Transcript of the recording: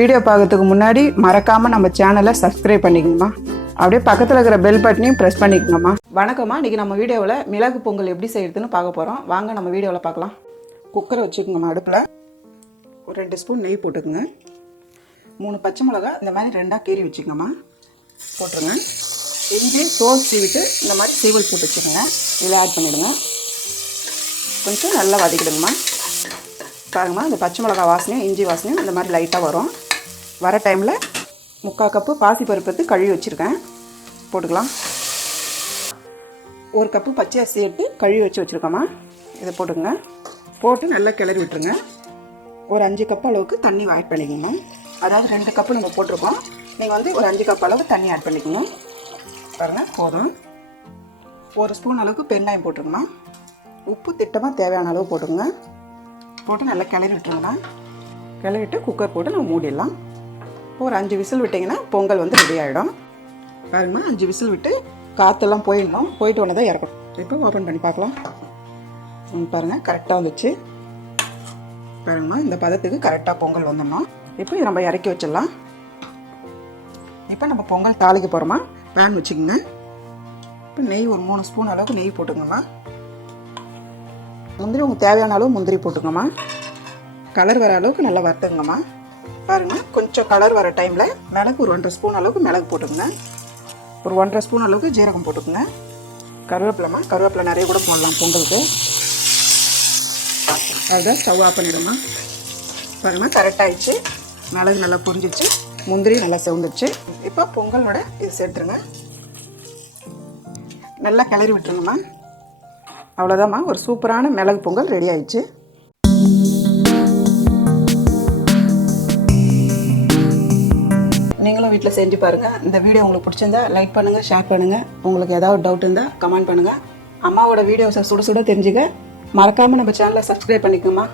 Video பார்க்கறதுக்கு முன்னாடி மறக்காம நம்ம சேனலை சப்ஸ்கிரைப் பண்ணிக்கணுமா. அப்படியே பக்கத்தில் இருக்கிற பெல் பட்டனையும் ப்ரெஸ் பண்ணிக்கணுமா. வணக்கம்மா, இன்றைக்கி நம்ம வீடியோவில் மிளகு பொங்கல் எப்படி செய்யறதுன்னு பார்க்க போகிறோம். வாங்க நம்ம வீடியோவில் பார்க்கலாம். குக்கரை வச்சுக்கோங்கம்மா. அடுப்பில் ஒரு 2 ஸ்பூன் நெய் போட்டுக்கோங்க. 3 பச்சை மிளகா இந்த மாதிரி 2ஆக கீறி வச்சுக்கோங்கம்மா. போட்டுருங்க. இஞ்சி தோல் சீவிட்டு இந்த மாதிரி சீவல் போட்டு வச்சுக்கோங்க. இதில் ஆட் பண்ணிவிடுங்க. கொஞ்சம் நல்லா வதக்கிடுங்கம்மா. பாருங்கம்மா, இந்த பச்சை மிளகா வாசனையும் இஞ்சி வாசனையும் இந்த மாதிரி லைட்டாக வரும். வர டைமில் 3/4 கப்பு பாசிப்பருப்பு எடுத்து கழுவி வச்சுருக்கேன், போட்டுக்கலாம். 1 கப்பு பச்சை அரிசி எடுத்து கழுவி வச்சுருக்கோம்மா. இதை போட்டுக்கோங்க. போட்டு நல்லா கிளறி விட்டுருங்க. ஒரு 5 கப் அளவுக்கு தண்ணி ஆட் பண்ணிக்கோங்க. அதாவது 2 கப்பு நம்ம போட்டிருக்கோம், நீங்கள் வந்து ஒரு 5 கப் அளவு தண்ணி ஆட் பண்ணிக்கணும். பாருங்கள், போதும். 1 ஸ்பூன் அளவுக்கு பெருங்காயம் போட்டுருங்கம்மா. உப்பு திட்டமாக தேவையான அளவு போட்டுக்கோங்க. போட்டு நல்லா கிளறி விட்டுருங்கண்ணா. கிளறிட்டு குக்கர் போட்டு நம்ம மூடிடலாம். ஒரு 5 விசில் விட்டிங்கன்னா பொங்கல் வந்து ரெடி ஆகிடும். பாருங்கம்மா, 5 விசில் விட்டு காற்றெல்லாம் போயிடணும். போயிட்டு ஒன்று தான் இறக்கணும். இப்போ ஓப்பன் பண்ணி பார்க்கலாம். பாருங்கள், கரெக்டாக வந்துச்சு. பாருங்கம்மா, இந்த பதத்துக்கு கரெக்டாக பொங்கல் வந்துடணும். இப்போ இதை நம்ம இறக்கி வச்சிடலாம். இப்போ நம்ம பொங்கல் தாளிக்க போகிறோமா. பேன் வச்சுக்கோங்க. இப்போ நெய் ஒரு 3 ஸ்பூன் அளவுக்கு நெய் போட்டுக்கோங்கம்மா. முந்திரி உங்களுக்கு தேவையான அளவு முந்திரி போட்டுக்கோங்கம்மா. கலர் வர அளவுக்கு நல்லா வறுத்துங்கம்மா. பாருங்கள், கொஞ்சம் கலர் வர டைமில் மிளகு ஒரு 1.5 ஸ்பூன் அளவுக்கு மிளகு போட்டுக்கோங்க. ஒரு 1.5 ஸ்பூன் அளவுக்கு ஜீரகம் போட்டுக்கோங்க. கருவேப்பிலைம்மா, கருவேப்பிலை நிறைய கூட போடலாம் பொங்கலுக்கு. அதுதான் ஸ்டவ் ஆஃப் பண்ணிவிடுமா. பாருங்கள், கரெக்டாகிடுச்சு. மிளகு நல்லா புரிஞ்சிச்சு, முந்திரி நல்லா செவந்துடுச்சு. இப்போ பொங்கலோட இது சேர்த்துருங்க. நல்லா கிளறி விட்டுருங்கம்மா. அவ்வளோதாம்மா, ஒரு சூப்பரான மிளகு பொங்கல் ரெடி ஆயிடுச்சு. நீங்களும் வீட்டில் செஞ்சு பாருங்கள். இந்த வீடியோ உங்களுக்கு பிடிச்சிருந்தா லைக் பண்ணுங்கள், ஷேர் பண்ணுங்கள். உங்களுக்கு ஏதாவது டவுட் இருந்தால் கமெண்ட் பண்ணுங்கள். அம்மாவோட வீடியோஸை சுட சுட தெரிஞ்சுக்க மறக்காமல் நம்ம சேனலை சப்ஸ்கிரைப் பண்ணிக்கோமா.